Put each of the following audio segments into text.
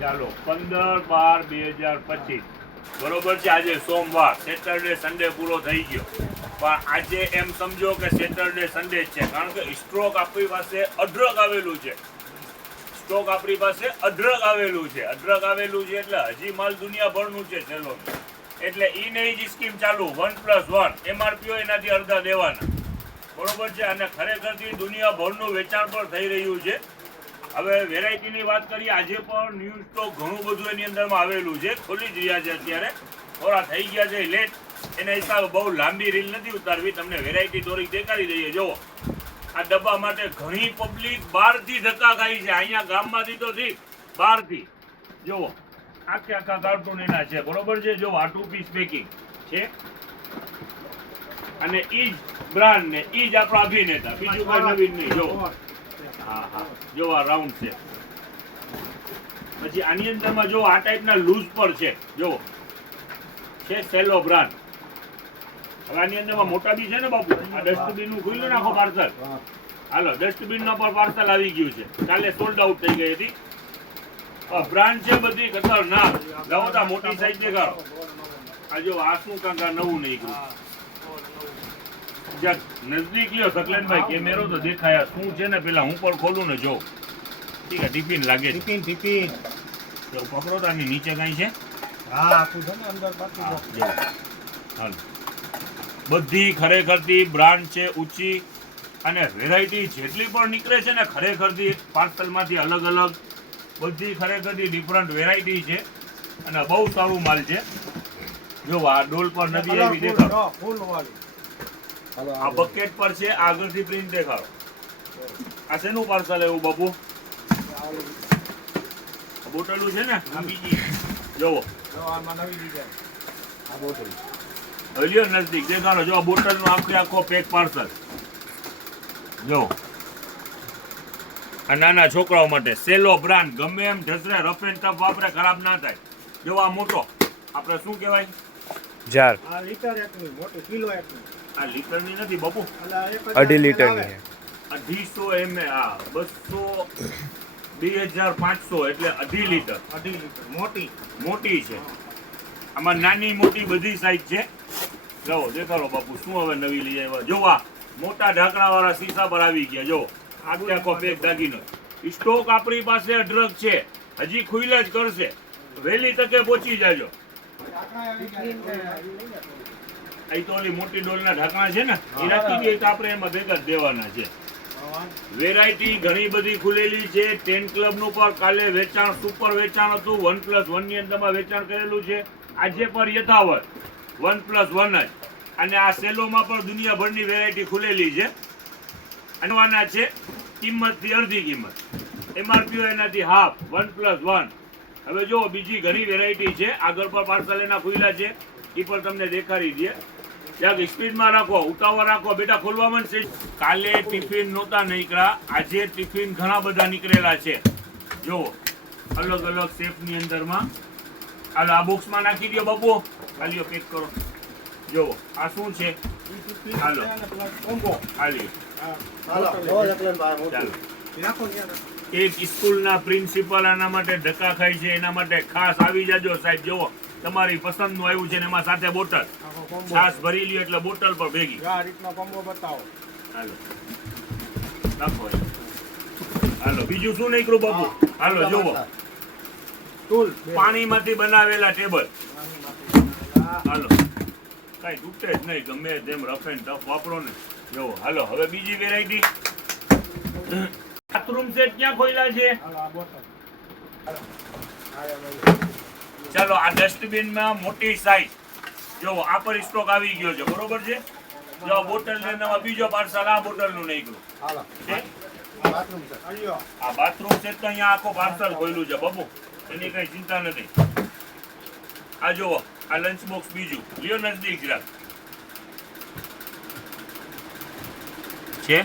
ચાલો 15/12/2025 બરોબર છે. આજે સોમવાર, સેટરડે સન્ડે પૂરો થઈ ગયો, પણ આજે એમ સમજો કે સેટરડે સન્ડે જ છે, કારણ કે સ્ટોક આપણી પાસે અઢળક આવેલું છે. સ્ટોક આપણી પાસે અઢળક આવેલું છે એટલે હજી માલ દુનિયાભરનું છે સેલોનું. એટલે ઈ નહીં જ સ્કીમ ચાલુ 1+1 MRP એનાથી અડધા દેવાના, બરોબર છે. અને ખરેખરથી દુનિયાભરનું વેચાણ પણ થઈ રહ્યું છે. હવે વેરાયટીની વાત કરીએ, આજે પણ ન્યૂ સ્ટોક ઘણું બધું એની અંદરમાં આવેલું છે, ખુલી જ રહ્યા છે. અત્યારે થોડા થઈ ગયા છે લેટ, એના હિસાબે બહુ લાંબી રીલ નથી ઉતારવી, તમને વેરાયટી થોડીક દેખાડી દઈએ. જુઓ, આ ડબ્બા માટે ઘણી પબ્લિક બહારથી ધક્કા ખાઈ છે, અહીંયા ગામમાંથી તો ઠીક, બહારથી. જુઓ, આખા કાર્ટૂન એના છે, બરોબર છે. જો આ 2 પીસ પેકિંગ છે, અને ઈ જ બ્રાન્ડ ને ઈ જ આપણો અભિનેતા, બીજું કોઈ નવીન નહીં. જો હા, જો આ રાઉન્ડ છે. પછી આની અંદરમાં જો આ ટાઈપના લૂઝ પર છે, જો છે સેલો બ્રાન્ડ. હવે આની અંદરમાં મોટા બી છે ને બાપુ, આ ડસ્ટબિન નું ખુલ્લું નાખો પાર્સલ. હાલો, ડસ્ટબિન નો પર પાર્સલ આવી ગયું છે, કાલે સોલ્ડ આઉટ થઈ ગઈ હતી. બ્રાન્ડ છે બધી ખતરનાક. લાવો તા મોટી સાઈઝ દેખાડો. આ જો આ શું કાંકા નવું નીકળ્યું, નજદીક લ્યો સકલેનભાઈ, કેમેરો તો દેખાયા શું છે ને, પેલા હું પણ ખોલું ને જો. ઠીક છે, ટિફિન લાગે છે. ટિફિન જો પકડો તો આની નીચે કઈ છે. હા, આખું છે ને અંદર પાછું. હાલ, બધી ખરેખરથી બ્રાન્ડ છે ઊંચી, અને વેરાયટી જેટલી પણ નીકળે છે ને ખરેખરથી પાર્સલમાંથી અલગ અલગ બધી ખરેખરથી ડિફરન્ટ વેરાયટી છે, અને બહુ સારું માલ છે. જો આ ડોલ પર નથી આવી દેખાડો, ફૂલ વાળી. આ બકેટ પર છે, આગળથી પ્રિન્ટ દેખાડો. આ શેનું પાર્સલ એવું બાપુ? બોટલું છે ને આ બીજી. જોવો આમાં નવી ડિઝાઇન. આ બોટલ હલ્યો નજદીક દેખાડો. જો આ બોટલનો આખો પેક પાર્સલ. જો આ નાના છોકરાઓ માટે સેલો બ્રાન્ડ, ગમે એમ ઢસરે, રફ એન્ડ ટફ વાપરે, ખરાબ ના થાય. જો આ મોટો આપણે શું કહેવાય, જાર. આ લીટર એકની મોટી, કિલો એકની. આ લીટરની નથી બાપુ, 2.5 લીટરની છે. 250 ml, આ 200 2500 એટલે 2.5 લીટર. 2.5 લીટર મોટી છે. આમાં નાની મોટી બધી સાઈઝ છે. જો દેખાડો બાપુ શું હવે નવી લઈ આવ્યા. જો આ મોટા ઢાંકણા વાળા સીસા પર આવી ગયા. જો આખો પેક દાગીનો. સ્ટોક આપણી પાસે અઢળક છે, હજી ખુલ્લા જ કરશે, વહેલી તકે પહોંચી જાજો. અહીં તો ઓલી મોટી ડોલના ઢાંકણા છે ને, એ રાખી દઈએ તો આપણે એમાં ભેગા જ દેવાના છે. વેરાયટી ઘણી બધી ખુલેલી છે. 10 ક્લબનું પર કાલે વેચાણ, સુપર વેચાણ હતું. 1+1 ની અંદરમાં વેચાણ કરેલું છે. આજે પર યથાવત 1+1 જ. અને આ સેલોમાં પણ દુનિયાભરની વેરાયટી ખુલેલી છે. અનવાના છે, કિંમતથી અડધી કિંમત, MRP એનાથી હાફ, 1+1. હવે જો બીજી ઘણી વેરાયટી છે, આગળ પર પાર્સલ એના ખુલ્લા છે, એ પણ તમને દેખાડી દે. જ્યાં સ્પીડમાં રાખો, ઉતાવળ રાખો, બેટા ખોલવામાં છે. કાલે ટિફિન નહોતા નીકળ્યા, આજે ટિફિન ઘણા બધા નીકળેલા છે. જો અલગ અલગ શેપની અંદરમાં. હાલો આ બોક્સમાં નાખી દો બાપુ, હાલ્યો પેક કરો. જો આ શું છે, હાલો કોમ્બો. હાલ્યો. ચાલો એક સ્કૂલના પ્રિન્સિપલ આના માટે ધક્કા ખાય છે, એના માટે ખાસ આવી જાજો સાહેબ. જુઓ તમારી પસંદનું આવ્યું છે ને એમાં સાથે બોટલ, છાસ ભરી લ્યો એટલે બોટલ પર ભેગી. આ રીતનો કોમ્બો બતાવો. હાલો રાખો. હાલો બીજું શું નીકળ્યું બાપુ? હાલો જુઓ, ટૂલ પાણીમાંથી બનાવેલા ટેબલ. હાલો કઈ તૂટે જ નહીં, ગમે તેમ રફ એન્ડ ટફ વાપરો ને. જુઓ હાલો હવે બીજી વેરાયટી. બાથરૂમ સેટ ક્યાં ખોલ્યા છે? ચાલો આ ડસ્ટબિનમાં મોટી સાઈઝ. જો આ પર સ્ટોક આવી ગયો છે, બરોબર છે. જો બોટલ ને બીજો પાર્સલ આ બોટલ નું નીકળ્યું. આ બાથરૂમ સેટ તો અહીંયા આખો પાર્સલ ખોલ્યું છે બાબુ, એની કઈ ચિંતા નથી. આ જુઓ આ લંચ બોક્સ બીજું લ્યો નજદીક જરાક છે.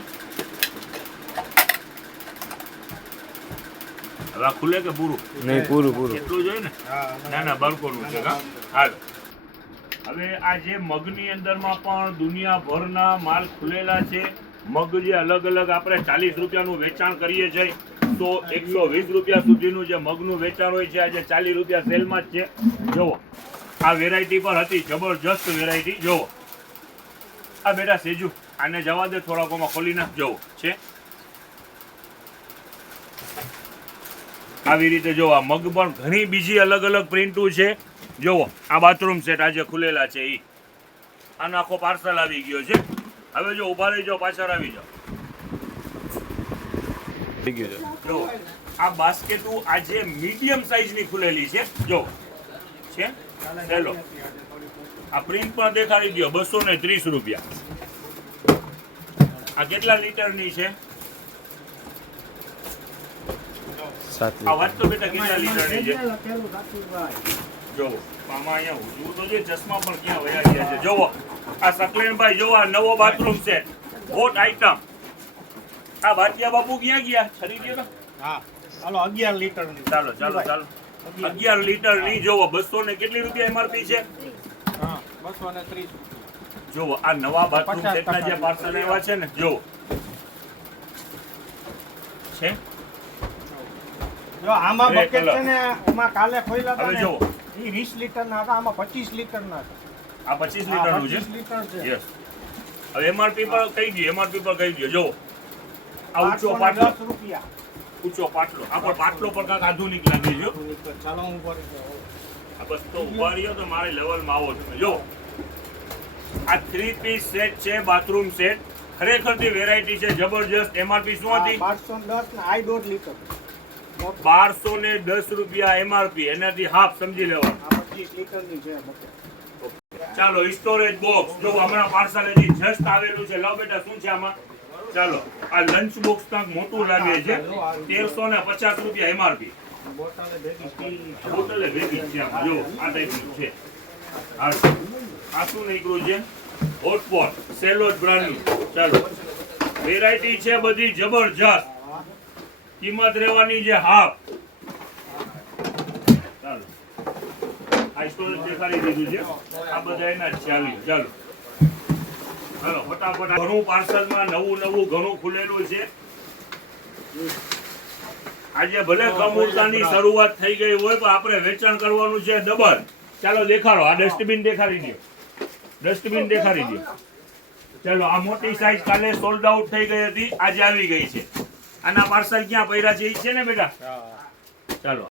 હવે ખુલે કે પૂરું? નહીં, પૂરું એટલું જોઈએ ને. ના બાળકોનું છે. હાલ હવે આ જે મગની અંદરમાં પણ દુનિયાભરના માલ ખુલેલા છે. મગ જે અલગ અલગ આપણે 40 રૂપિયાનું વેચાણ કરીએ છીએ, 100 120 રૂપિયા સુધીનું જે મગનું વેચાણ હોય છે આજે 40 રૂપિયા સેલમાં જ છે. જોવો આ વેરાયટી પર હતી જબરજસ્ત વેરાયટી. જોવો આ બેટા સેજુ આને જવા દે થોડાકોમાં ખોલી નાખ. જોવો છે આવી રીતે જો આ મગ પણ ઘણી બીજી અલગ અલગ પ્રિન્ટો છે. જોવો આ બાથરૂમ સેટ આજે ખુલેલા છે ઈ આનો આખો પાર્સલ આવી ગયો છે. હવે જો ઉભા રહી જાઓ પાછળ આવી જાઓ. થઈ ગયું છે. જો આ બાસ્કેટો આજે મીડિયમ સાઈઝની ખુલેલી છે. જો છે હેલો આ પ્રિન્ટ પણ દેખાડી દો 230 રૂપિયા. આ કેટલા લીટરની છે 7 આ વાત તો બેટા કેટલા લીટરની છે લખેલું સાચું ભાઈ. જોવો આમાં અહીંયા હું તો જે ચશ્મા પણ ક્યાં વયા ગયા છે. જોવો આ સકલેનભાઈ જોવો આ નવો બાથરૂમ સેટ હોટ આઈટમ. આ ભાટિયા બાપુ ક્યાં ગયા ખરીદ્યો ને? હા હાલો 11 લીટરની. ચાલો ચાલો ચાલો 11 લીટર ની જોવો 200 ને કેટલી રૂપિયા એમઆરપી છે. હા 230. જોવો આ નવા બાથરૂમ સેટના જે પાર્સલ આવ્યા છે ને જોવો છે. જો આમાં ગ્રે બકેટ કલર. છે ને એમાં કાલે ખોઈલા હતા હવે ને જોવો ઈ 20 લીટરના હતા આમાં 25 લીટરના હતા. આ 25 હા, લીટરનું છે 25 લીટર છે. યસ. હવે એમઆરપી પર કહી દો એમઆરપી પર કહી દો. જોવો આ ઊંચો પાટલો 510 રૂપિયા. ઊંચો પાટલો આ પણ પાટલો પર કાંઈક આધુનિક લાગે છે. ચાલો હું ભરી દઉં. આ બસ તો ઉભા રહ્યો તો મારે લેવલમાં આવો તમે જો આ 3 પીસ સેટ છે બાથરૂમ સેટ. ખરેખર તે વેરાયટી છે જબરજસ્ત. એમઆરપી શું હતી 1210 ને આઈ 1.5 લીટર. 1210 રૂપિયા એમઆરપી. એનાથી હાફ સમજી લેવાનું. આ 25 લીટરની છે બકેટ. ચાલો સ્ટોરેજ બોક્સ જો હમણાં પાર્સલ હજી જસ્ટ આવેલું છે. લાવ બેટા શું છે આમાં. ચાલો આ લંચ બોક્સ કાંક મોટું લાગે છે 1350 રૂપિયા એમઆરપી. બોટલે ભેગી સ્ટીલની છે. બોટલે ભેગી છે આમાં. જો આ ટાઈપનું છે. હાલ આ શું નીકળ્યું છે હોટપોટ સેલોજ બ્રાન્ડનું. ચાલો વેરાયટી છે બધી જબરજસ્ત. કિંમત રહેવાની છે હાફ. ચાલો આ સ્ટોરેજ દેખાડી દીધું છે. આ બધા એના જ છે આવી. ચાલો હાલો ફટાફટ ઘણું પાર્સલમાં નવું નવું ઘણું ખુલેલું છે. આજે ભલે કમૂરતાની શરૂઆત થઈ ગઈ હોય પણ આપણે વેચાણ કરવાનું છે ડબલ. ચાલો દેખાડો આ ડસ્ટબિન દેખાડી દો. ડસ્ટબિન દેખાડી દો. ચાલો આ મોટી સાઈઝ કાલે સોલ્ડ આઉટ થઈ ગઈ હતી આજે આવી ગઈ છે. આના પાર્સલ ક્યાં પડ્યા છે એ છે ને બેટા. ચાલો